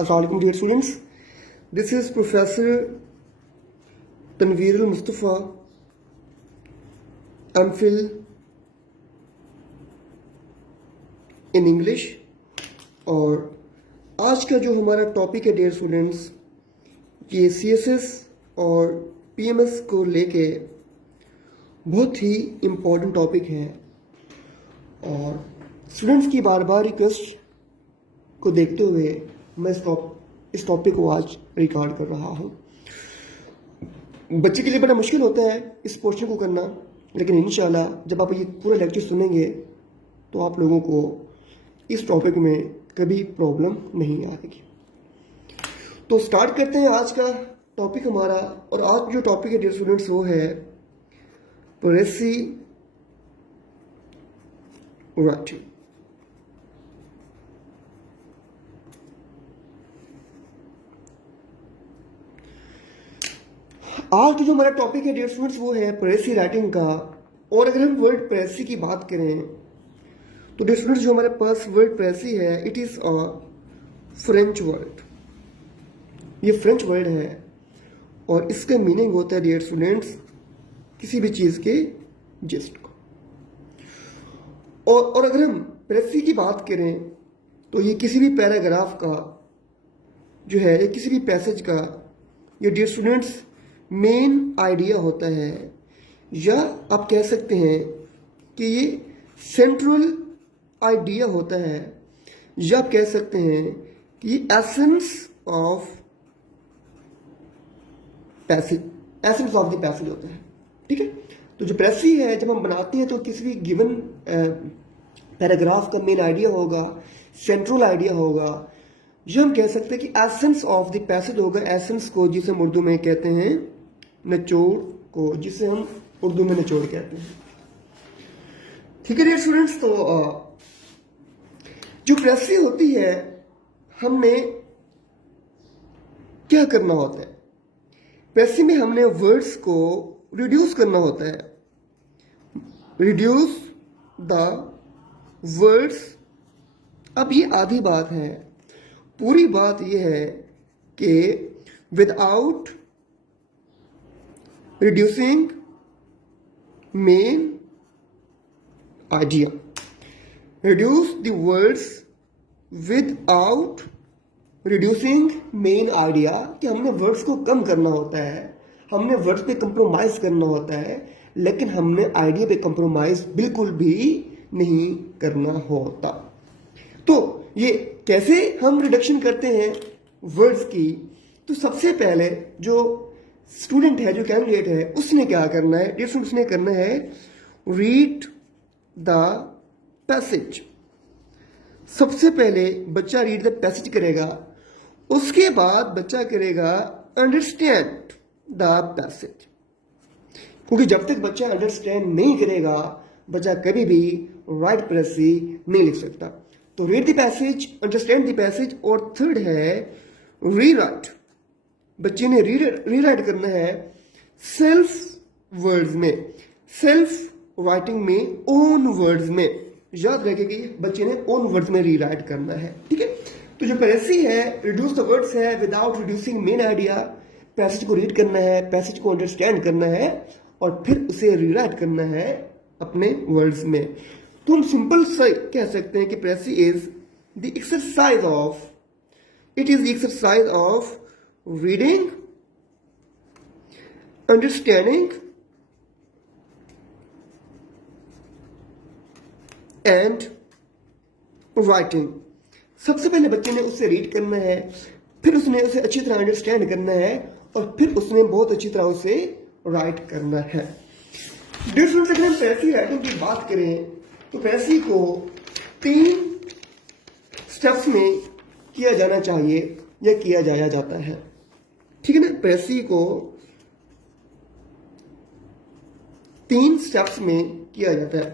Assalamualaikum dear students. This is Professor Tanveer Mustafa, MPhil in English. और आज का जो हमारा टॉपिक है डियर स्टूडेंट्स, ये CSS और PMS को लेके बहुत ही इम्पोर्टेंट टॉपिक है और स्टूडेंट्स की बार बार रिक्वेस्ट को देखते हुए मैं इस टॉपिक को आज रिकॉर्ड कर रहा हूँ। बच्चे के लिए बड़ा मुश्किल होता है इस पोर्शन को करना, लेकिन इंशाल्लाह जब आप ये पूरा लेक्चर सुनेंगे तो आप लोगों को इस टॉपिक में कभी प्रॉब्लम नहीं आएगी। तो स्टार्ट करते हैं आज का टॉपिक हमारा। और आज जो टॉपिक है डियर स्टूडेंट्स वो है प्रेसी राइटिंग। आज तो जो हमारा टॉपिक है डियर स्टूडेंट्स वो है प्रेसी राइटिंग का। और अगर हम वर्ड प्रेसी की बात करें तो डियर स्टूडेंट्स जो हमारे पास वर्ड प्रेसी है it is a French word. ये फ्रेंच वर्ड है और इसका मीनिंग होता है डियर स्टूडेंट्स किसी भी चीज के जिस्ट को। और अगर हम प्रेसी की बात करें तो ये किसी भी पैराग्राफ का जो है या किसी भी पैसेज का ये डियर स्टूडेंट्स मेन आइडिया होता है, या आप कह सकते हैं कि ये सेंट्रल आइडिया होता है, या आप कह सकते हैं कि ये essence of passage, essence of the passage होता है। ठीक है, तो जो प्रेसी है जब हम बनाते हैं तो किसी भी गिवन पैराग्राफ का मेन आइडिया होगा, सेंट्रल आइडिया होगा, या हम कह सकते हैं कि एसेंस ऑफ द पैसेज होगा। एसेंस को जिसे हम उर्दू में कहते हैं निचोड़ को, जिसे हम उर्दू में निचोड़ कहते हैं। ठीक है डियर स्टूडेंट्स, तो जो प्रेसी होती है हमने क्या करना होता है? प्रेसी में हमने वर्ड्स को रिड्यूस करना होता है। Reduce the words. अब ये आधी बात है, पूरी बात ये है कि without reducing main idea, reduce the words without reducing main idea, कि हमने वर्ड्स को कम करना होता है, हमने वर्ड्स पे कंप्रोमाइज करना होता है, लेकिन हमने आइडिया पे कंप्रोमाइज बिल्कुल भी नहीं करना होता। तो ये कैसे हम रिडक्शन करते हैं वर्ड्स की? तो सबसे पहले जो स्टूडेंट है, जो कैंडिडेट है, उसने क्या करना है डियर स्टूडेंट्स? उसने करना है रीड द पैसेज। सबसे पहले बच्चा रीड द पैसेज करेगा, उसके बाद बच्चा करेगा अंडरस्टैंड द पैसेज। क्योंकि जब तक बच्चा अंडरस्टैंड नहीं करेगा बच्चा कभी भी राइट प्रेसी नहीं लिख सकता। तो read the passage, understand the passage, और थर्ड है रीराइट। बच्चे ने रीराइट करना है सेल्फ वर्ड्स में, सेल्फ राइटिंग में, ओन वर्ड्स में। याद रखेगी बच्चे ने ओन वर्ड्स में रीराइट करना है। ठीक है, तो जो प्रेसी है रिड्यूस द वर्ड्स है without reducing main idea. Passage को रीड करना है, पैसेज को अंडरस्टैंड करना है और फिर उसे रीराइट करना है अपने वर्ड्स में। तो हम सिंपल से कह सकते हैं कि precis is the exercise of, it is the exercise of reading, understanding and writing। सबसे पहले बच्चे ने उसे रीड करना है, फिर उसने उसे अच्छी तरह अंडरस्टैंड करना है और फिर उसने बहुत अच्छी तरह उसे राइट करना है। डियर स्टूडेंट्स, अगर हम प्रेसी राइटिंग की बात करें तो प्रेसी को 3 स्टेप्स में किया जाना चाहिए या किया जाया जाता है। ठीक है ना, प्रेसी को 3 स्टेप्स में किया जाता है।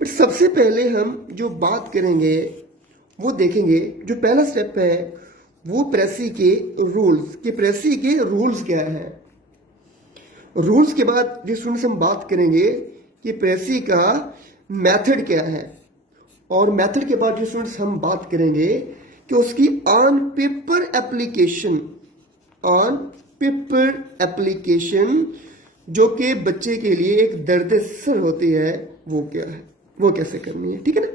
बट सबसे पहले हम जो बात करेंगे वो देखेंगे, जो पहला स्टेप है वो प्रेसी के रूल्स, कि प्रेसी के रूल्स क्या है। रूल्स के बाद जिस स्टूडेंट्स हम बात करेंगे कि प्रेसी का मेथड क्या है, और मेथड के बाद जो स्टूडेंट्स हम बात करेंगे कि उसकी ऑन पेपर एप्लीकेशन जो कि बच्चे के लिए एक दर्द सर होती है वो क्या है, वो कैसे करनी है। ठीक है ना।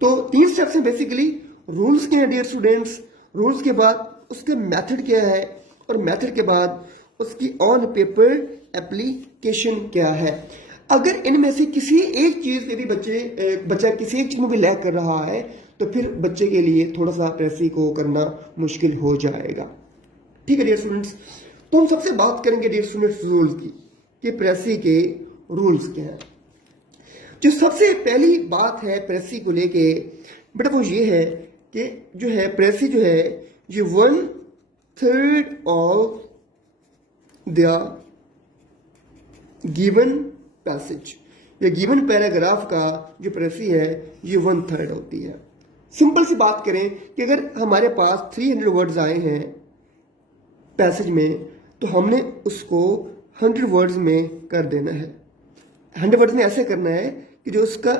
तो 3 स्टेप्स हैं बेसिकली। रूल्स क्या है डियर स्टूडेंट्स, रूल्स के बाद उसके मेथड क्या है, और मेथड के बाद उसकी ऑन पेपर एप्लीकेशन क्या है। अगर इनमें से किसी एक चीज पे भी बच्चा किसी एक चीज में भी लैग कर रहा है तो फिर बच्चे के लिए थोड़ा सा प्रेसी को करना मुश्किल हो जाएगा। ठीक है डियर स्टूडेंट्स। तो हम सबसे बात करेंगे डियर स्टूडेंट्स रूल्स की, कि प्रेसी के रूल्स क्या है। जो सबसे पहली बात है प्रेसी को लेके बेटा वो ये है कि जो है प्रेसी जो है ये 1/3 ऑफ द गिवन पैसेज या गिवन पैराग्राफ का जो प्रेसी है ये 1/3 होती है। सिंपल सी बात करें कि अगर हमारे पास 300 वर्ड्स आए हैं पैसेज में तो हमने उसको 100 वर्ड्स में कर देना है। 100 वर्ड्स में ऐसे करना है कि जो उसका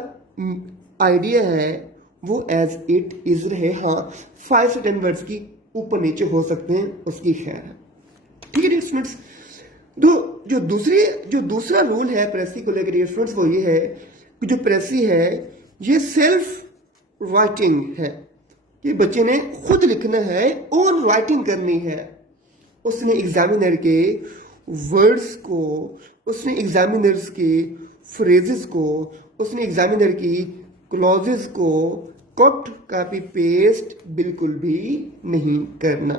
आइडिया है वो एज इट इज रहे। हाँ 5 से 10 वर्ड्स की ऊपर नीचे हो सकते हैं, उसकी खैर है। ठीक है डियर स्टूडेंट्स। तो जो दूसरा रूल है प्रेसी को लेकर डियर स्टूडेंट्स वो ये है कि जो प्रेसी है ये सेल्फ राइटिंग है, कि बच्चे ने खुद लिखना है, ओन राइटिंग करनी है। उसने एग्जामिनर के वर्ड्स को, उसने एग्जामिनर्स के फ्रेजेस को, उसने एग्जामिनर की क्लॉजेस को कट कॉपी पेस्ट बिल्कुल भी नहीं करना।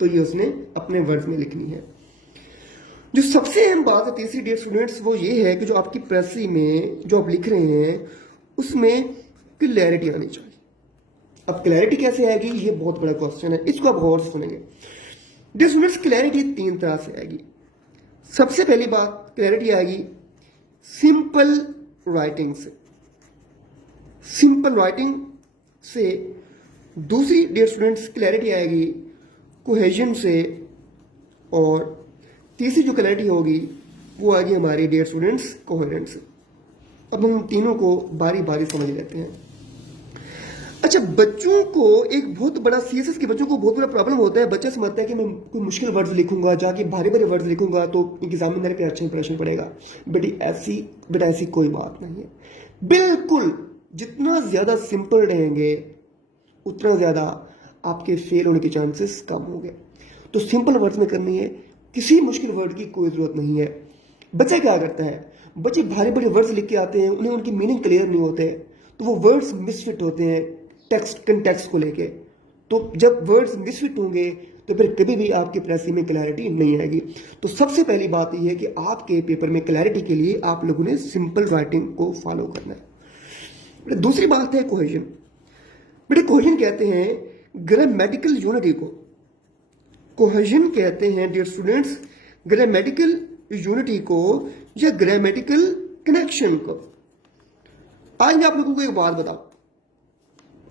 तो ये उसने अपने वर्ड्स में लिखनी है। जो सबसे अहम बात है तीसरी डियर स्टूडेंट्स वो ये है कि जो आपकी प्रेसी में जो आप लिख रहे हैं उसमें क्लैरिटी आनी चाहिए। अब क्लैरिटी कैसे आएगी ये बहुत बड़ा क्वेश्चन है, इसको आप गौर से सुनेंगे। डियर स्टूडेंट्स क्लैरिटी 3 तरह से आएगी। सबसे पहली बात क्लैरिटी आएगी सिंपल राइटिंग से, सिंपल राइटिंग से। दूसरी डियर स्टूडेंट्स क्लैरिटी आएगी कोहेजन से, और तीसरी जो क्लैरिटी होगी वो आएगी हमारी डियर स्टूडेंट्स कोहेरेंट से। अब हम तीनों को बारी बारी समझ लेते हैं। अच्छा, बच्चों को एक बहुत बड़ा सीएसएस के बच्चों को बहुत बड़ा प्रॉब्लम होता है। बच्चा समझता है कि मैं कोई मुश्किल वर्ड्स लिखूंगा, जाके भारी भारी वर्ड्स लिखूंगा तो एग्जामिनर पे अच्छा इंप्रेशन पड़ेगा। बेटा ऐसी कोई बात नहीं है। बिल्कुल जितना ज्यादा सिंपल रहेंगे उतना ज्यादा आपके फेल होने के चांसेस कम होंगे। तो सिंपल वर्ड्स में करनी है, किसी मुश्किल वर्ड की कोई जरूरत नहीं है। बच्चा क्या करता है, बच्चे भारी बड़े वर्ड्स लिख के आते हैं, उन्हें उनकी मीनिंग क्लियर नहीं होते, तो वो वर्ड्स मिसफिट होते हैं कंटेक्स्ट को लेके। तो जब वर्ड्स मिसफिट होंगे तो फिर कभी भी आपकी प्रेसी में क्लैरिटी नहीं आएगी। तो सबसे पहली बात यह है कि आपके पेपर में क्लैरिटी के लिए आप लोगों ने सिंपल राइटिंग को फॉलो करना है। दूसरी बात है कोहेजन। बेटे कोहेजन कहते हैं ग्रामेटिकल यूनिटी को, कोहेजन कहते हैं डियर स्टूडेंट्स ग्रामेटिकल यूनिटी को या ग्रामेटिकल कनेक्शन को। आज मैं आप लोगों को एक बात बताऊं,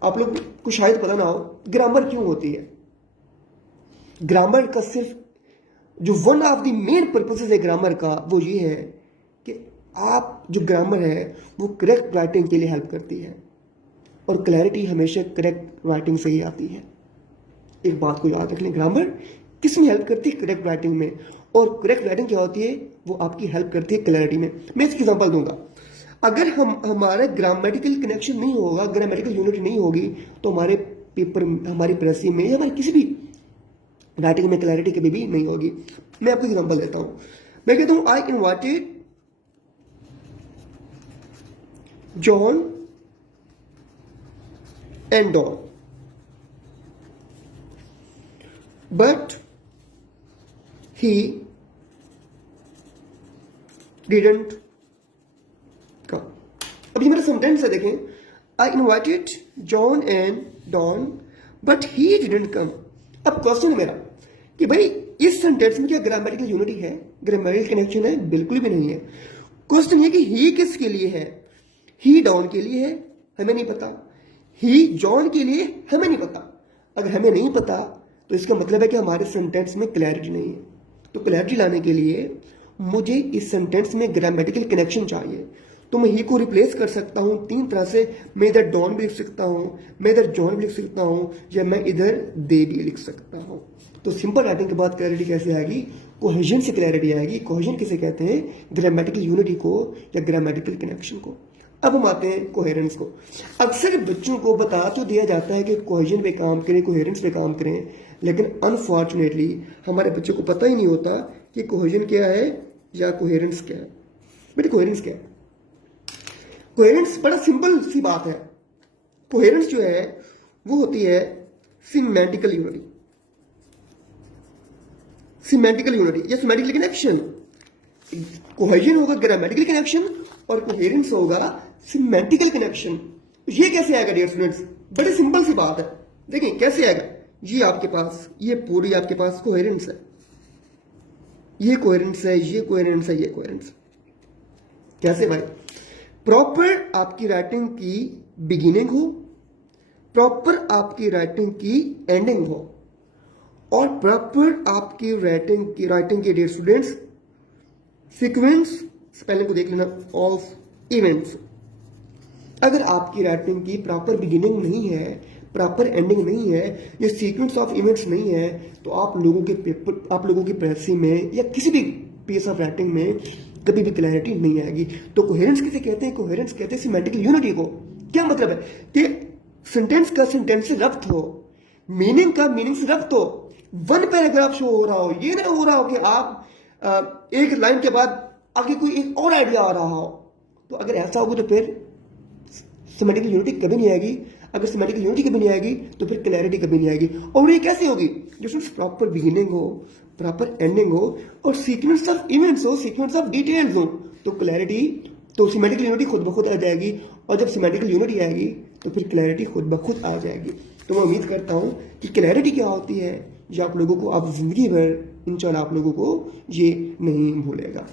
आप लोग को शायद पता ना हो ग्रामर क्यों होती है। ग्रामर का सिर्फ जो one of the main purposes है ग्रामर का वो ये है कि आप जो ग्रामर है वो करेक्ट राइटिंग के लिए हेल्प करती है, और क्लैरिटी हमेशा करेक्ट राइटिंग से ही आती है। एक बात को याद रख लें, ग्रामर किस में हेल्प करती है, करेक्ट राइटिंग में। और करेक्ट राइटिंग क्या होती है, वो आपकी हेल्प करती है क्लैरिटी में। मैं इसकी एग्जांपल दूंगा। अगर हमारा ग्रामेटिकल कनेक्शन नहीं होगा, ग्रामेटिकल यूनिट नहीं होगी, तो हमारे पेपर, हमारी प्रेसी में, हमारी किसी भी राइटिंग में क्लैरिटी कभी भी नहीं होगी। मैं आपको एग्जांपल देता हूं। मैं कहता हूं I invited John and Don but he didn't come. अब ये मेरा सेंटेंस है, देखें। I invited John and Don but he didn't come. अब क्वेश्चन मेरा कि भाई इस सेंटेंस में क्या ग्रामेटिकल यूनिटी है, ग्रामेटिकल कनेक्शन है? बिल्कुल भी नहीं है। क्वेश्चन ये कि ही किसके लिए है? ही डॉन के लिए है, हमें नहीं पता। ही जॉन के लिए, हमें नहीं पता। अगर हमें नहीं पता तो इसका मतलब है कि हमारे सेंटेंस में क्लैरिटी नहीं है। तो क्लैरिटी लाने के लिए मुझे इस सेंटेंस में ग्रामेटिकल कनेक्शन चाहिए। तो मैं ही को रिप्लेस कर सकता हूँ 3 तरह से। मैं इधर डॉन भी लिख सकता हूँ, मैं इधर जॉन भी लिख सकता हूँ, या मैं इधर दे भी लिख सकता हूँ। तो सिंपल राइटिंग के बाद क्लैरिटी कैसे आएगी? कोहेजन से क्लैरिटी आएगी। कोहेजन किसे कहते हैं? ग्रामेटिकल यूनिटी को या ग्रामेटिकल कनेक्शन को। अब हम आते हैं कोहेरेंस को। अक्सर बच्चों को बता तो दिया जाता है कि कोहेजन पे काम करें, कोहेरेंस पे काम करें, लेकिन अनफॉर्चुनेटली हमारे बच्चों को पता ही नहीं होता कि कोहेजन क्या है या कोहेरेंस क्या है। बेटे कोहेरेंस क्या है? कोहेरेंस बड़ा सिंपल सी बात है। कोहेरेंस जो है वो होती है सिमेंटिकल यूनिटी, सिमेंटिकल यूनिटी या सिमेंटिकल कनेक्शन। कोहेजन होगा ग्रामेटिकल कनेक्शन और कोहेरेंस होगा सिमेंटिकल कनेक्शन। ये कैसे आएगा डियर स्टूडेंट्स? बड़ी सिंपल सी बात है। देखिए कैसे आएगा। ये आपके पास, ये पूरी आपके पास कोहेरेंस है, ये कोहेरेंस है, ये कोहेरेंस है, ये कोहेरेंस। कैसे भाई? प्रॉपर आपकी राइटिंग की बिगिनिंग हो, प्रॉपर आपकी राइटिंग की एंडिंग हो, और प्रॉपर आपकी राइटिंग के डियर स्टूडेंट्स सीक्वेंस स्पेलिंग को देख लेना ऑफ इवेंट्स। अगर आपकी राइटिंग की प्रॉपर बिगिनिंग नहीं है, प्रॉपर एंडिंग नहीं है, ये सीक्वेंस ऑफ इवेंट्स नहीं है, तो आप लोगों के पेपर, आप लोगों की प्रेसी में या किसी भी पीस ऑफ राइटिंग में कभी भी क्लैरिटी नहीं आएगी। तो कोहेरेंस किसे कहते हैं? कोहेरेंस कहते हैं सिमेंटिकल यूनिटी को। क्या मतलब है? कि सेंटेंस का सेंटेंस से रब्त हो, मीनिंग का मीनिंग से रब्त हो, वन पैराग्राफ शो हो रहा हो, ये ना हो रहा हो कि आप एक लाइन के बाद आगे कोई एक और आइडिया आ रहा हो। तो अगर ऐसा होगा तो फिर सिमेंटिकल यूनिटी कभी नहीं आएगी। अगर सिमेंटिकल यूनिटी कभी नहीं आएगी तो फिर क्लैरिटी कभी नहीं आएगी। और ये कैसे होगी? जिसमें प्रॉपर बिगिनिंग हो, प्रॉपर एंडिंग हो, और सीक्वेंस ऑफ इवेंट्स हो, सीक्वेंस ऑफ डिटेल्स हो, तो क्लैरिटी, तो सिमेंटिकल यूनिटी खुद ब खुद आ जाएगी। और जब सिमेंटिकल यूनिटी आएगी तो फिर क्लैरिटी खुद ब खुद आ जाएगी। तो मैं उम्मीद करता हूँ कि क्लैरिटी क्या होती है ये आप लोगों को, आप जिंदगी भर इंशाल्लाह आप लोगों को ये नहीं भूलेगा।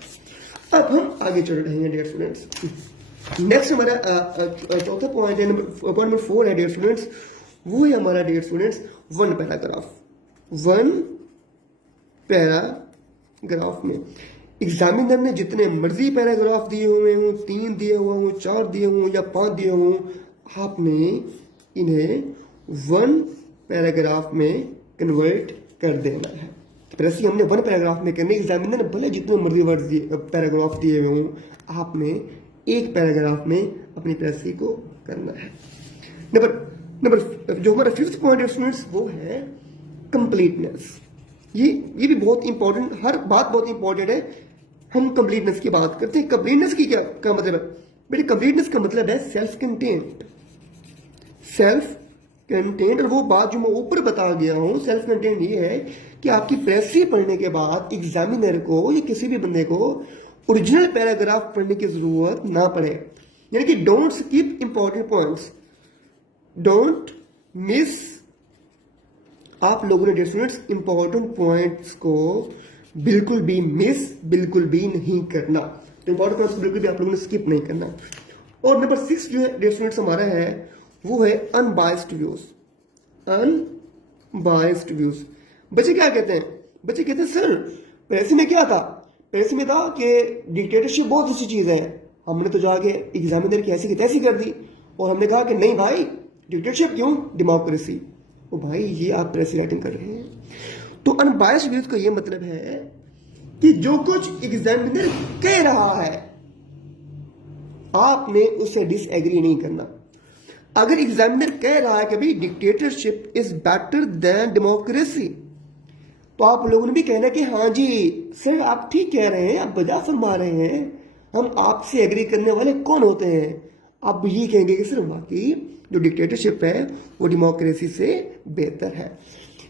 अब हम आगे चल रहे हैं डियर स्टूडेंट्स। नेक्स्ट हमारा चौथा पॉइंट है, पॉइंट नंबर 4 है डियर स्टूडेंट्स। वो है हमारा dear students one paragraph. One paragraph में एग्जामिनर ने जितने मर्जी पैराग्राफ दिए हुए हों, 3 दिए हुए हों, 4 दिए हों या 5 दिए हों, आपने इन्हें वन पैराग्राफ में कन्वर्ट कर देना है। प्रेसी हमने वन पैराग्राफ में करने, एग्जामिनर ने भले जितने मर्जी वर्ड पैराग्राफ दिए हुए हों, आपने एक पैराग्राफ में अपनी प्रेसी को करना है। नंबर जो हमारा 5th पॉइंट है स्टूडेंट्स वो है कंप्लीटनेस। ये भी बहुत इंपॉर्टेंट, हर बात बहुत इंपॉर्टेंट है। हम कंप्लीटनेस की बात करते हैं। कंप्लीटनेस की क्या मतलब है? बेटे कंप्लीटनेस का मतलब है सेल्फ कंटेंट। सेल्फ कंटेंट, और वो बात जो मैं ऊपर बता गया हूं, सेल्फ कंटेंट ये है कि आपकी प्रेसी पढ़ने के बाद एग्जामिनर को या किसी भी बंदे को ओरिजिनल पैराग्राफ पढ़ने की जरूरत ना पड़े। यानी कि don't skip important points, don't miss. आप लोगों ने डियर स्टूडेंट्स इंपॉर्टेंट पॉइंट्स को बिल्कुल भी मिस, बिल्कुल भी नहीं करना। तो इंपॉर्टेंट पॉइंट्स को बिल्कुल भी आप लोगों ने स्किप नहीं करना। और नंबर 6 जो है डियर स्टूडेंट्स हमारा है वो है अनबायस्ड व्यूज। Unbiased views. बच्चे क्या कहते हैं? बच्चे कहते हैं सर प्रेसी में क्या था? प्रेसी में था कि डिक्टेटरशिप बहुत अच्छी चीज है, हमने तो जाके एग्जामिनर की ऐसी की तैसी कर दी, और हमने कहा कि नहीं भाई डिक्टेटरशिप क्यों, डेमोक्रेसी। तो भाई ये आप प्रेसी राइटिंग कर रहे हैं। तो अनबायस्ड व्यूज का ये मतलब है कि जो कुछ एग्जामिनर कह रहा है आपने उससे डिसएग्री नहीं करना। अगर एग्जामिनर कह रहा है कि भाई dictatorship is better than democracy, तो आप लोगों ने भी कहना कि हाँ जी सर आप ठीक कह रहे हैं, आप वजह फरमा रहे हैं, हम आपसे एग्री करने वाले कौन होते हैं? आप ये कहेंगे कि सर वाकई जो डिक्टेटरशिप है वो डेमोक्रेसी से बेहतर है।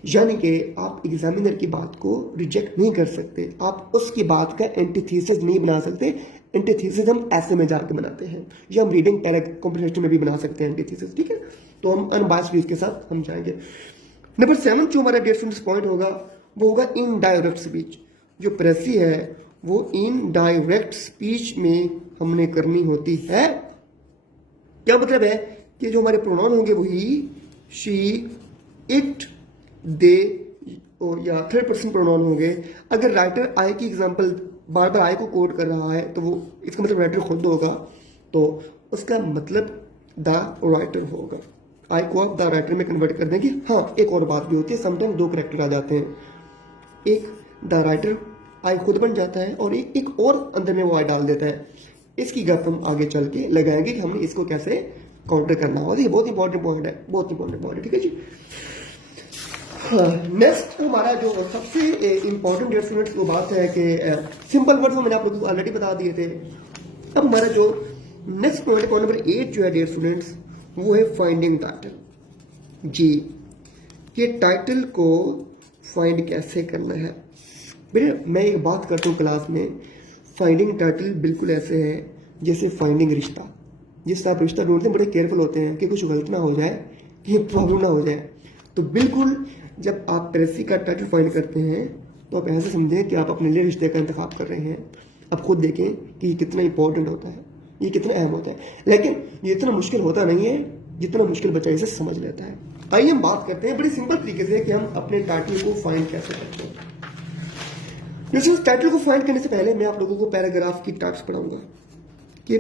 यानी कि आप एग्जामिनर की बात को रिजेक्ट नहीं कर सकते, आप उसकी बात का एंटीथीसिस नहीं बना सकते। एंटीथीसिस हम ऐसे में जाके बनाते हैं, या हम रीडिंग कॉम्प्रिहेंशन में भी बना सकते हैं एंटीथीसिस, ठीक है। तो हम अनबायस्ड व्यूज के साथ हम जाएंगे। नंबर 7 जो हमारा डियर स्टूडेंट्स पॉइंट होगा वो होगा इनडायरेक्ट स्पीच। जो प्रेसी है वो इनडायरेक्ट स्पीच में हमने करनी होती है। क्या मतलब है कि जो हमारे प्रोनाउन होंगे वही शी, इट, दे या थर्ड पर्सन प्रोनाउन होंगे। अगर राइटर आई की एग्जांपल बार बार आई को कोट कर रहा है तो वो इसका मतलब राइटर खुद होगा। तो उसका मतलब द राइटर होगा। आई को आप द राइटर में कन्वर्ट कर देंगे। हाँ, एक और बात भी होती है, समटाइम दो करेक्टर आ जाते हैं, एक द राइटर आई खुद बन जाता है और एक और अंदर में वो आई डाल देता है। इसकी गप हम आगे चल के लगाएंगे कि हमें इसको कैसे काउंटर करना होगा। ये बहुत इंपॉर्टेंट पॉइंट है, बहुत इंपॉर्टेंट पॉइंट है, ठीक है जी। नेक्स्ट हमारा जो सबसे इंपॉर्टेंट डियर स्टूडेंट्स वो बात है कि सिंपल वर्ड्स में मैंने आप लोगों को ऑलरेडी बता दिए थे। अब हमारा जो नेक्स्ट पॉइंट नंबर 8 जो है डियर स्टूडेंट्स, वो है फाइंडिंग टाइटल। जी, ये टाइटल को फाइंड कैसे करना है। बेटे मैं एक बात करता हूँ क्लास में, फाइंडिंग टाइटल बिल्कुल ऐसे है जैसे फाइंडिंग रिश्ता। जिस आप रिश्ता ढूंढते हैं बड़े केयरफुल होते हैं कि कुछ गलत ना हो जाए, कि प्रॉब्लम ना हो जाए। तो बिल्कुल जब आप प्रेसी का टाइटल फाइंड करते हैं तो आप ऐसे समझें कि आप अपने लिए रिश्ते का इंतखाब कर रहे हैं। आप खुद देखें कि ये कितना इंपॉर्टेंट होता है, ये कितना अहम होता है। लेकिन ये इतना मुश्किल होता नहीं है जितना मुश्किल बच्चा इसे समझ लेता है। आइए हम बात करते हैं बड़ी सिंपल तरीके से कि हम अपने टाइटल को फाइंड कैसे करते हैं। जैसे टाइटल को फाइंड करने से पहले मैं आप लोगों को पैराग्राफ की टाइप्स पढ़ाऊंगा कि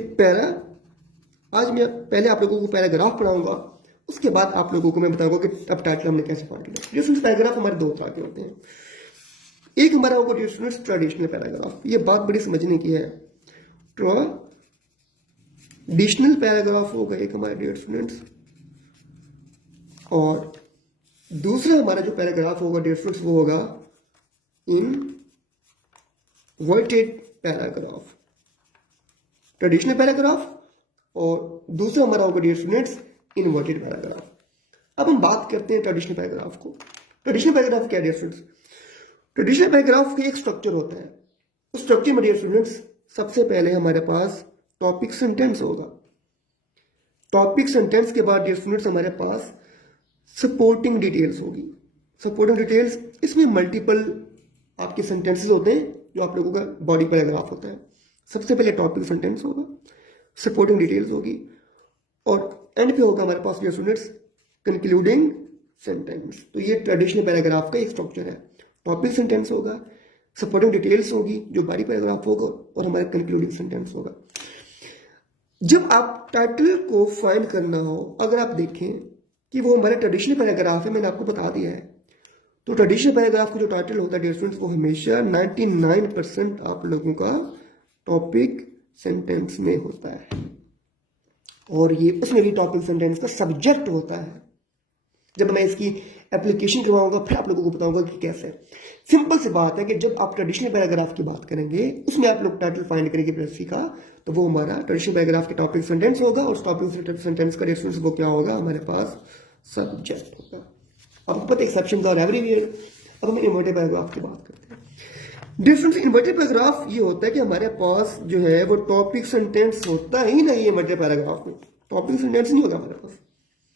आज मैं पहले आप लोगों को पैराग्राफ पढ़ाऊंगा, उसके बाद आप लोगों को मैं बताऊंगा कि अब टाइटल हमने कैसे फाइंड किया। जैसे पैराग्राफ हमारे दो तरह के होते हैं। एक हमारा होगा ट्रेडिशनल पैराग्राफ, ये बात बड़ी समझने की है। ट्रेडिशनल पैराग्राफ होगा एक हमारे डियर स्टूडेंट्स, और दूसरा हमारा जो पैराग्राफ होगा डियर स्टूडेंट्स वो होगा इनवर्टेड पैराग्राफ। ट्रेडिशनल पैराग्राफ और दूसरा हमारा होगा डियर स्टूडेंट्स इनवर्टेड पैराग्राफ। अब हम बात करते हैं ट्रेडिशनल पैराग्राफ को। ट्रेडिशनल पैराग्राफ क्या डियर स्टूडेंट्स? ट्रेडिशनल पैराग्राफ का एक स्ट्रक्चर होता है। उस स्ट्रक्चर में डियर स्टूडेंट्स सबसे पहले हमारे पास टॉपिक सेंटेंस होगा। टॉपिक सेंटेंस के बाद डियर स्टूडेंट्स हमारे पास सपोर्टिंग डिटेल्स होगी। सपोर्टिंग डिटेल्स, इसमें मल्टीपल आपके सेंटेंसेस होते हैं जो आप लोगों का बॉडी पैराग्राफ होता है। सबसे पहले टॉपिक सेंटेंस होगा, सपोर्टिंग डिटेल्स होगी, और एंड पे होगा हमारे पास डियर स्टूडेंट्स कंक्लूडिंग सेंटेंस। तो ये ट्रेडिशनल पैराग्राफ का एक स्ट्रक्चर है। टॉपिक सेंटेंस होगा, सपोर्टिंग डिटेल्स होगी जो बॉडी पैराग्राफ होगा, और हमारा कंक्लूडिंग सेंटेंस होगा। जब आप टाइटल को फाइंड करना हो, अगर आप देखें कि वो हमारा ट्रेडिशनल पैराग्राफ है, मैंने आपको बता दिया है, तो ट्रेडिशनल पैराग्राफ का जो टाइटल होता है डियर स्टूडेंट्स वो हमेशा 99% आप लोगों का टॉपिक सेंटेंस में होता है, और ये उसमें भी टॉपिक सेंटेंस का सब्जेक्ट होता है। जब मैं इसकी एप्लीकेशन करवाऊंगा फिर आप लोगों को बताऊंगा कि कैसे। सिंपल सी बात है कि जब आप ट्रेडिशनल पैराग्राफ की बात करेंगे उसमें आप लोग टाइटल फाइंड करेंगे प्रेसी का, तो वो हमारा ट्रेडिशनल पैराग्राफ का टॉपिक सेंटेंस होगा, और टॉपिक सेंटेंस का रेफरेंस वो क्या होगा, हमारे पास सब्जेक्ट होगा। अब पता एक्सेप्शन और एवरीवेयर। अब हम इन्वर्टेड पैराग्राफ की बात करते हैं। डिफरेंस इन्वर्टेड पैराग्राफ ये होता है कि हमारे पास जो है वो टॉपिक सेंटेंस होता ही नहीं। इन्वर्टेड पैराग्राफ में टॉपिक सेंटेंस नहीं होगा हमारे पास।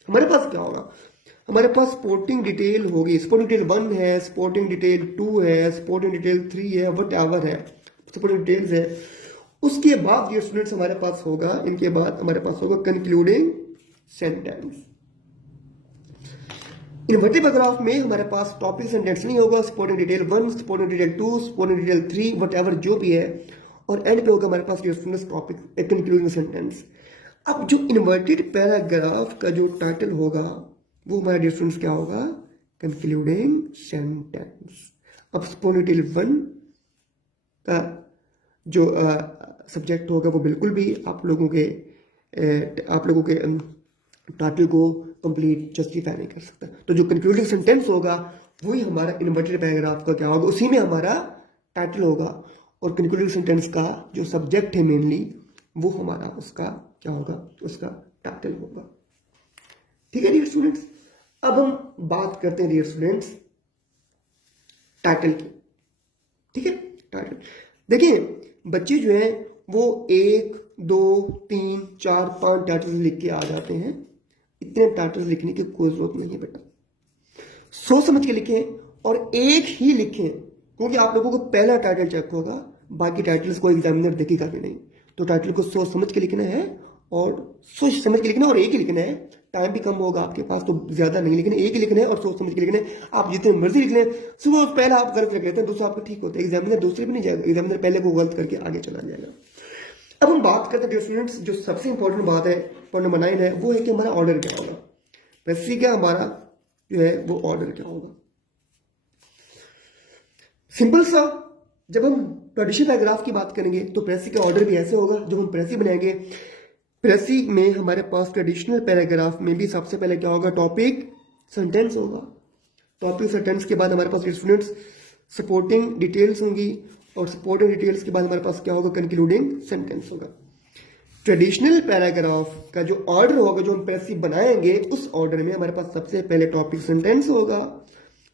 हमारे पास क्या होगा, हमारे पास सपोर्टिंग डिटेल होगी। सपोर्टिंग डिटेल 1 है, सपोर्टिंग डिटेल 2 है, सपोर्टिंग डिटेल 3 है, वट एवर है, सपोर्टिंग डिटेल्स है। उसके बाद ये स्टूडेंट्स हमारे पास होगा, इनके बाद हमारे पास होगा कंक्लूडिंग सेंटेंस। इन्वर्टेड पैराग्राफ में हमारे पास टॉपिक सेंटेंस नहीं होगा। Supporting detail 1, supporting detail 2, supporting detail 3, what ever जो भी है, और एंड पे होगा हमारे पास टॉपिक कंक्लूडिंग सेंटेंस। अब जो इन्वर्टेड पैराग्राफ का जो टाइटल होगा वो हमारा डिफरेंस क्या होगा, कंक्लूडिंग सेंटेंस। अब सपोर्टिंग डिटेल 1 का जो सब्जेक्ट होगा वो बिल्कुल भी आप लोगों के टाइटल को कंप्लीट जस्टिफाई नहीं कर सकता। तो जो कंक्लूडिंग सेंटेंस होगा वही हमारा इन्वर्टेड पैराग्राफ का क्या होगा, उसी में हमारा टाइटल होगा, और कंक्लूडिंग सेंटेंस का जो सब्जेक्ट है मेनली वो हमारा उसका क्या होगा, उसका टाइटल होगा। ठीक है डियर स्टूडेंट्स। अब हम बात करते हैं डियर स्टूडेंट्स टाइटल की। ठीक है, टाइटल देखिए बच्चे जो है वो 1, 2, 3, 4, 5 टाइटल लिख के आ जाते हैं। इतने टाइटल लिखने की कोई जरूरत नहीं है बेटा। सोच समझ के लिखें और एक ही लिखें, क्योंकि आप लोगों को पहला टाइटल चेक होगा, बाकी टाइटल्स को एग्जामिनर देखेगा भी नहीं। तो टाइटल को सोच समझ के लिखना है, और सोच समझ के लिखना है, और एक ही लिखना है। टाइम भी कम होगा आपके पास तो ज्यादा नहीं लिखना है, एक ही लिखना है और सोच समझ के लिखना है। आप जितने मर्जी लिख लें, सुबह पहला आप गलत लिख लेते हैं, दूसरा आपको ठीक होता है, एग्जामिनर दूसरे भी नहीं जाएगा, एग्जामिनर पहले को गलत करके आगे चला जाएगा। अब हम बात करते हैं डियर स्टूडेंट्स, जो सबसे इंपॉर्टेंट बात है पॉइंट नंबर 9 है, वो है कि हमारा ऑर्डर क्या होगा। प्रेसी क्या हमारा जो है वो ऑर्डर क्या होगा। सिंपल सा, जब हम ट्रेडिशनल पैराग्राफ की बात करेंगे तो प्रेसी का ऑर्डर भी ऐसे होगा। जब हम प्रेसी बनाएंगे, प्रेसी में हमारे पास ट्रेडिशनल पैराग्राफ में भी सबसे पहले क्या होगा, टॉपिक सेंटेंस होगा। टॉपिक सेंटेंस के बाद हमारे पास स्टूडेंट्स सपोर्टिंग डिटेल्स होंगी, और सपोर्टिंग डिटेल्स के बाद हमारे पास क्या होगा, कंक्लूडिंग सेंटेंस होगा। ट्रेडिशनल पैराग्राफ का जो ऑर्डर होगा, जो हम प्रेसी बनाएंगे, उस ऑर्डर में हमारे पास सबसे पहले टॉपिक सेंटेंस होगा,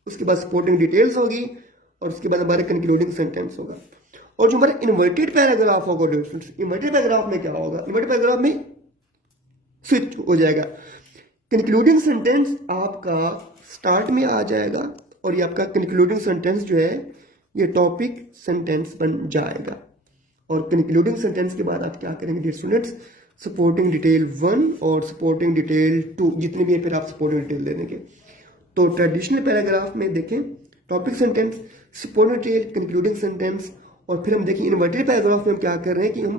उसके बाद सपोर्टिंग डिटेल्स होगी, और उसके बाद हमारे कंक्लूडिंग सेंटेंस होगा। और जो हमारा इन्वर्टेड पैराग्राफ होगा, इन्वर्टेड पैराग्राफ में क्या होगा, इन्वर्टेड पैराग्राफ में स्विच हो जाएगा। कंक्लूडिंग सेंटेंस आपका स्टार्ट में आ जाएगा, और ये आपका कंक्लूडिंग सेंटेंस जो है ये टॉपिक सेंटेंस बन जाएगा। और कंक्लूडिंग सेंटेंस के बाद आप क्या करेंगे डियर स्टूडेंट्स, सपोर्टिंग डिटेल 1 और सपोर्टिंग डिटेल 2 जितने भी है, फिर आप सपोर्टिंग डिटेल दे देंगे। तो ट्रेडिशनल पैराग्राफ में देखें topic sentence, supporting detail, concluding sentence, और फिर हम देखें इन्वर्टेड पैराग्राफ में हम क्या कर रहे हैं कि हम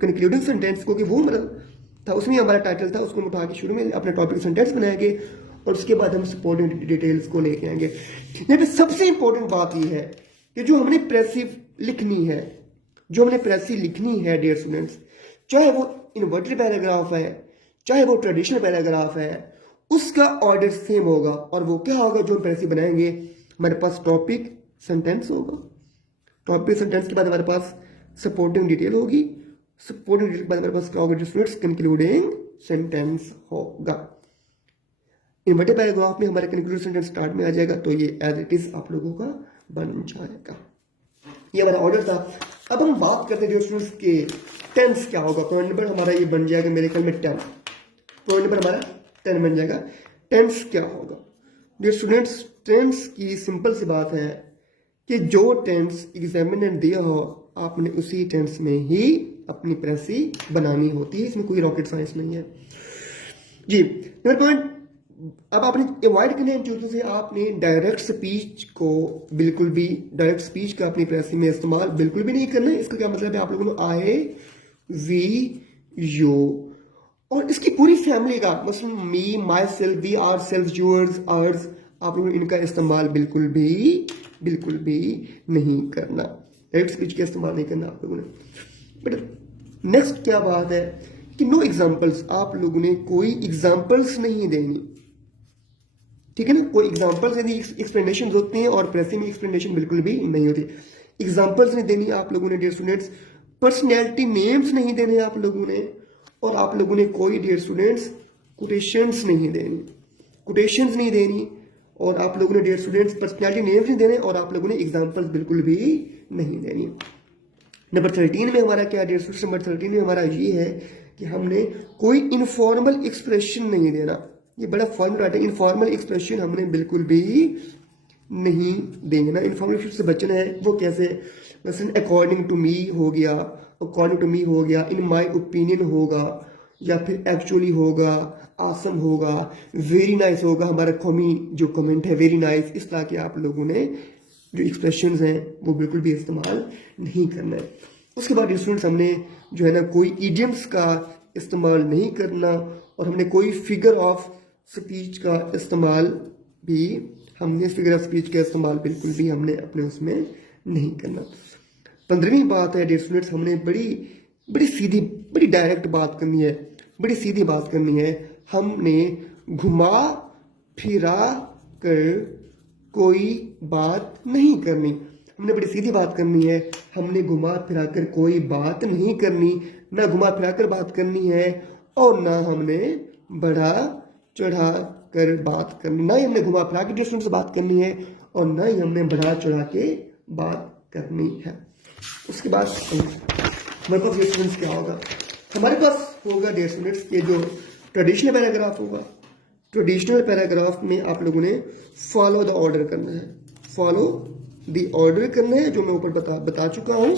कंक्लूडिंग सेंटेंस को, कि वो मतलब था उसमें हमारा टाइटल था, उसको हम उठा के शुरू में अपने टॉपिक सेंटेंस बनाएंगे, और उसके बाद हम सपोर्टिंग डिटेल्स को लेके आएंगे। यहाँ पे सबसे इंपॉर्टेंट बात यह है कि जो हमने प्रेसिव लिखनी है, जो हमने प्रेसी लिखनी है डियर स्टूडेंट्स, चाहे वो इन्वर्टेड पैराग्राफ है, चाहे वो ट्रेडिशनल पैराग्राफ है, उसका ऑर्डर सेम होगा। और वो क्या होगा, जो हम प्रेसी बनाएंगे, हमारे पास टॉपिक सेंटेंस होगा, टॉपिक सेंटेंस के बाद हमारे पास सपोर्टिंग डिटेल होगी, सपोर्टिंग डिटेल के बाद हमारे पास क्या होगा स्टूडेंट्स, कंक्लूडिंग सेंटेंस होगा। इन्वर्टेड पैराग्राफ में हमारा कंक्लूडिंग सेंटेंस स्टार्ट में आ जाएगा, तो ये एज इट इज आप लोगों का बन जाएगा। ये हमारा ऑर्डर था। अब हम बात करते हैं स्टूडेंट्स के टेंस क्या होगा। पॉइंट नंबर हमारा ये बन जाएगा मेरे ख्याल में 10, पॉइंट नंबर हमारा 10 बन जाएगा। टेंस क्या होगा डियर स्टूडेंट्स, टेंस की सिंपल सी बात है कि जो टेंस एग्जामिनर दिया हो, आपने उसी टेंस में ही अपनी प्रेसी बनानी होती है, इसमें कोई रॉकेट साइंस नहीं है जी। नंबर पॉइंट, अब आपने अवॉइड करना है इन चीज़ों से, आपने डायरेक्ट स्पीच को बिल्कुल भी, डायरेक्ट स्पीच का अपनी प्रेसी में इस्तेमाल बिल्कुल भी नहीं करना है। इसका क्या मतलब है, आप लोगों को आई वी यू और इसकी पूरी फैमिली का, मतलब me, myself, we, our self, yours, ours, आप लोगों ने इनका इस्तेमाल बिल्कुल भी नहीं करना। डायरेक्ट स्पीच का इस्तेमाल नहीं करना आप लोगों ने। बट नेक्स्ट क्या बात है कि नो एग्जाम्पल्स, आप लोगों ने कोई एग्जाम्पल्स नहीं देनी, ठीक है ना। कोई एग्जाम्पल्स यदि एक्सप्लेनेशन होती हैं, और प्रेसी में एक्सप्लेनेशन बिल्कुल भी नहीं होती। एग्जाम्पल्स नहीं देनी आप लोगों ने डियर स्टूडेंट्स, पर्सनैलिटी नेम्स नहीं देने आप लोगों ने, और आप लोगों ने कोई डियर स्टूडेंट्स कोटेशंस नहीं देनी, कोटेशंस नहीं देनी, और आप लोगों ने डियर स्टूडेंट्स पर्सनैलिटी नेम्स नहीं देने, और आप लोगों ने एग्जाम्पल्स बिल्कुल भी नहीं देनी। नंबर 13 में हमारा क्या डियर स्टूडेंट्स, नंबर 13 में हमारा ये है कि हमने कोई इनफॉर्मल एक्सप्रेशन नहीं देना। ये बड़ा फन बात है, इनफॉर्मल एक्सप्रेशन हमने बिल्कुल भी नहीं देना। इनफॉर्मल एक्सप्रेशन से बचना है। वो कैसे, जैसे अकॉर्डिंग टू मी हो गया, अकॉर्डिंग टू मी हो गया, इन माई ओपिनियन होगा, या फिर एक्चुअली होगा, आसम होगा, वेरी नाइस होगा, हमारा कॉमी जो कमेंट है वेरी नाइस। इस तरह के आप लोगों ने जो एक्सप्रेशंस हैं वो बिल्कुल भी इस्तेमाल नहीं करना है। उसके बाद स्टूडेंट्स हमने जो है ना कोई इडियम्स का इस्तेमाल नहीं करना, और हमने कोई फिगर ऑफ स्पीच का इस्तेमाल भी, हमने फिगर ऑफ स्पीच का इस्तेमाल बिल्कुल भी हमने अपने उसमें नहीं करना। 15वीं बात है डियर स्टूडेंट्स, हमने बड़ी सीधी, बड़ी डायरेक्ट बात करनी है, बड़ी सीधी बात करनी है। हमने घुमा फिरा कर कोई बात नहीं करनी, हमने बड़ी सीधी बात करनी है। हमने घुमा फिरा कर कोई बात नहीं करनी, ना घुमा फिरा कर बात करनी है, और ना हमने बढ़ा चढ़ा कर बात करनी, ना ही हमने घुमा फिरा के डिस्टेंस से बात करनी है, और ना ही हमने बढ़ा चढ़ा के बात करनी है। उसके बाद हमारे पास डिस्टेंस क्या होगा, हमारे पास होगा डियर स्टूडेंट्स ये जो ट्रेडिशनल पैराग्राफ होगा। ट्रेडिशनल पैराग्राफ में आप लोगों ने फॉलो द ऑर्डर करना है, फॉलो द ऑर्डर करना है, जो मैं ऊपर बता चुका हूँ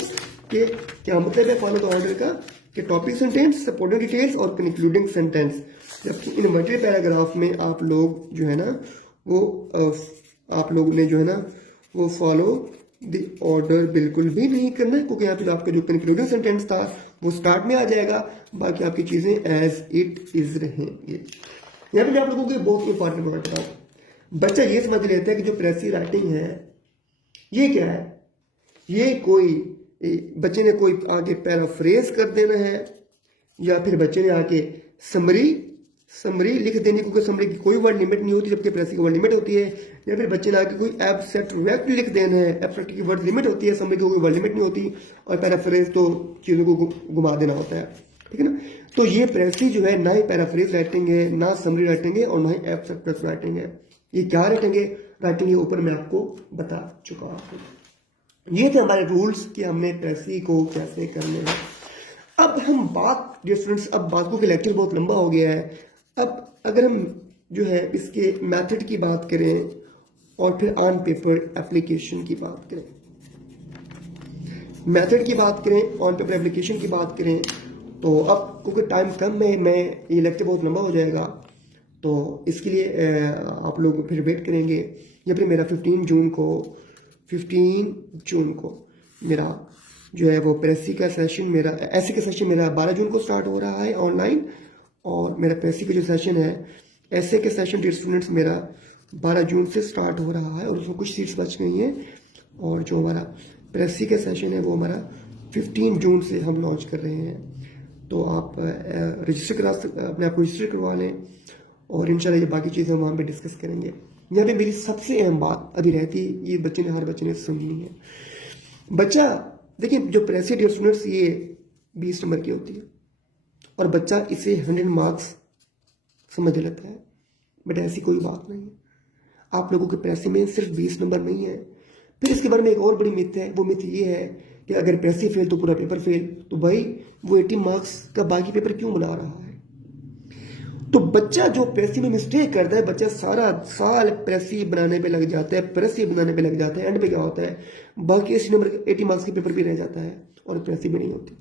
कि क्या मतलब है फॉलो द ऑर्डर का, कि टॉपिक सेंटेंस, सपोर्टिंग डिटेल्स और कंक्लूडिंग सेंटेंस। जबकि इन्वर्टेड पैराग्राफ में आप लोग जो है ना वो आप लोगों ने जो है ना वो फॉलो द ऑर्डर बिल्कुल भी नहीं करना है, क्योंकि यहाँ पे आपका जो कंक्लूडिंग सेंटेंस था वो स्टार्ट में आ जाएगा, बाकी आपकी चीजें एज इट इज रहेंगे। यहाँ पे मैं आप लोगों को बहुत इंपॉर्टेंट पॉइंट बताऊँ, बच्चा ये समझ लेता है कि जो प्रेसी राइटिंग है ये क्या है, ये कोई बच्चे ने कोई आगे पैराफ्रेज कर देना है, या फिर बच्चे ने आके समरी लिख देनी, क्योंकि समरी की कोई वर्ड लिमिट नहीं होती जबकि प्रेसी की वर्ड लिमिट होती है, या फिर बच्चे ने आके कोई एब्स्ट्रैक्ट लिख देना है, एब्स्ट्रैक्ट की वर्ड लिमिट होती है, समरी की कोई वर्ड लिमिट नहीं होती, और पैराफ्रेज तो चीज़ों को घुमा देना होता है, ठीक है ना। तो ये प्रेसी जो है ना ही पैराफ्रेज राइटिंग है, ना समरी राइटिंग है, और ना ही एब्स्ट्रैक्ट राइटिंग है। ये क्या राइटिंग है, राइटिंग के ऊपर मैं आपको बता चुका हूँ। ये थे हमारे रूल्स कि हमने प्रेसी को कैसे करने हैं। अब हम बात डियर स्टूडेंट्स, अब बात को लेक्चर बहुत लंबा हो गया है, अब अगर हम जो है इसके मेथड की बात करें और फिर ऑन पेपर एप्लीकेशन की बात करें, मेथड की बात करें, ऑन पेपर एप्लीकेशन की बात करें, तो अब क्योंकि टाइम कम है, मैं ये लेक्चर बहुत लंबा हो जाएगा, तो इसके लिए आप लोग फिर वेट करेंगे, या फिर मेरा 15 जून को मेरा जो है वो प्रेसी का सेशन, मेरा ऐसे का सेशन मेरा 12 जून को स्टार्ट हो रहा है ऑनलाइन, और मेरा प्रेसी का जो सेशन है ऐसे के सेशन डियर स्टूडेंट्स मेरा 12 जून से स्टार्ट हो रहा है, और उसमें कुछ सीट्स बच गई हैं, और जो हमारा प्रेसी का सेशन है वो हमारा 15 जून से हम लॉन्च कर रहे हैं। तो आप रजिस्टर अपने आप को रजिस्टर करवा लें, और इंशाल्लाह ये बाकी चीज़ें हम वहाँ पे डिस्कस करेंगे। यहाँ पे मेरी सबसे अहम बात अभी रहती है, ये हर बच्चे ने सुननी है। बच्चा देखिए, जो प्रेसी डियर स्टूडेंट्स ये 20 नंबर की होती है, और बच्चा इसे 100 मार्क्स समझ लेता है, बट ऐसी कोई बात नहीं है। आप लोगों के प्रेसी में सिर्फ 20 नंबर नहीं है। फिर इसके बारे में एक और बड़ी मिथ है, वो मिथ ये है कि अगर प्रेसी फेल तो पूरा पेपर फेल, तो भाई वो 80 मार्क्स का बाकी पेपर क्यों बना रहा है। तो बच्चा जो प्रेसी में मिस्टेक करता है, बच्चा सारा साल प्रेसी बनाने पे लग जाता है, एंड पे क्या होता है, बाकी 80 नंबर 80 मार्क्स के पेपर भी रह जाता है और प्रेसी भी नहीं होती।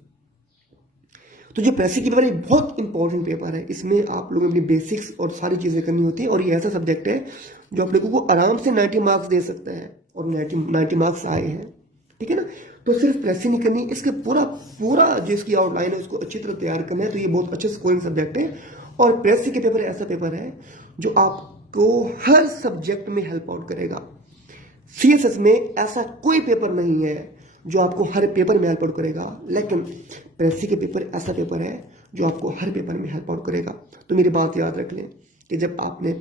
तो जो प्रेसी की पेपर है बहुत इंपॉर्टेंट पेपर है, इसमें आप लोगों अपनी बेसिक्स और सारी चीज़ें करनी होती है, और ये ऐसा सब्जेक्ट है जो आप लोगों को आराम से 90 मार्क्स दे सकता है, और 90 मार्क्स आए हैं, ठीक है ना। तो सिर्फ प्रेसी नहीं करनी, इसके पूरा जो इसकी आउटलाइन है उसको अच्छी तरह तैयार करना है, तो ये बहुत अच्छा स्कोरिंग सब्जेक्ट है। और प्रेसी के पेपर ऐसा पेपर है जो आपको हर सब्जेक्ट में हेल्प आउट करेगा। सीएसएस में ऐसा कोई पेपर नहीं है जो आपको हर पेपर में हेल्प आउट करेगा, लेकिन प्रेसी के पेपर ऐसा पेपर है जो आपको हर पेपर में हेल्प आउट करेगा। तो मेरी बात याद रख लें कि जब आपने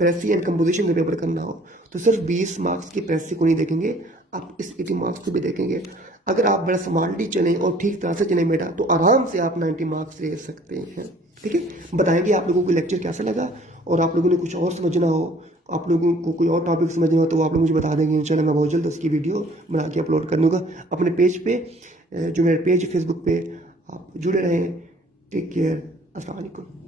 प्रेसी एंड कंपोजिशन का पेपर करना हो तो सिर्फ 20 मार्क्स की प्रेसी को नहीं देखेंगे, आप इस 80 मार्क्स को भी देखेंगे। अगर आप बड़ा स्मार्टली चलें और ठीक तरह से चलें बेटा, तो आराम से आप 90 मार्क्स ले सकते हैं, ठीक है। बताएंगे आप लोगों को लेक्चर कैसा लगा, और आप लोगों ने कुछ और समझना हो, आप लोगों को कोई और टॉपिक समझना हो, तो आप लोग मुझे बता देंगे। इंशाल्लाह मैं बहुत जल्द उसकी वीडियो बना के अपलोड कर दूँगा अपने पेज पे, जो मेरा पेज फेसबुक पे। आप जुड़े रहें। Take care. अस्सलाम वालेकुम।